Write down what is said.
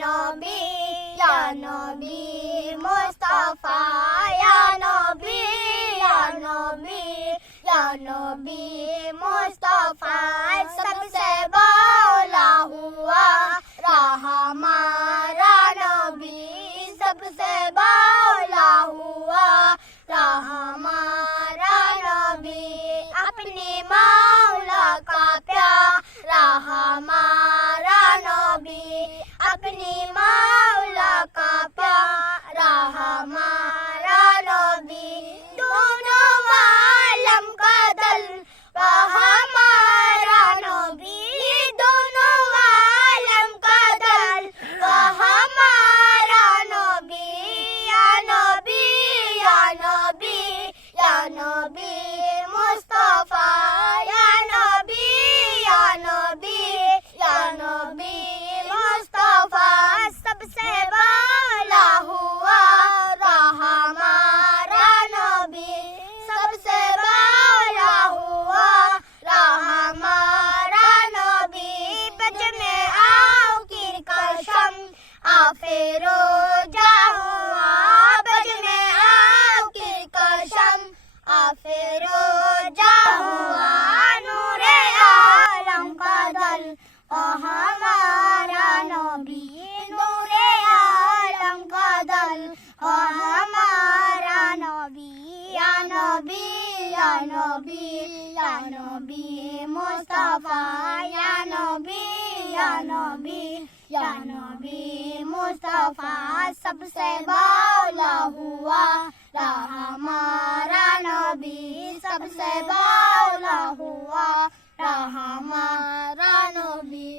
नबी या नबी मुस्तफा या नबी या नबी या नबी मुस्तफा सबसे बोला हुआ रहा हमारा नबी सबसे बोला हुआ रहा हमारा नबी अपने मौला का प्यारा हमारा नबी अपने मौला का प्यारा हमारा नबी दोनों आलम का दल हमारा नबी दोनों आलम का दल हमारा नबी या नबी या नबी या नबी मुस्तफा या नबी या नबी या नबी मुस्तफा सबसे बोला हुआ रहा हमारा नबी सबसे बोला हुआ रहा हमारा नबी बज में आओ की कसम फेरो जाऊँ बज में आओ की कसम फेरो जाऊँ नूरे आलम का दल हमारा नबी नूरे आलम का दल हमारा नबी या नबी या नबी या नबी मुस्तफा या नबी या नबी या नबी मुस्तफा सबसे बोला हुआ रहा हमारा नबी सबसे बोला हुआ रहा हमारा नबी।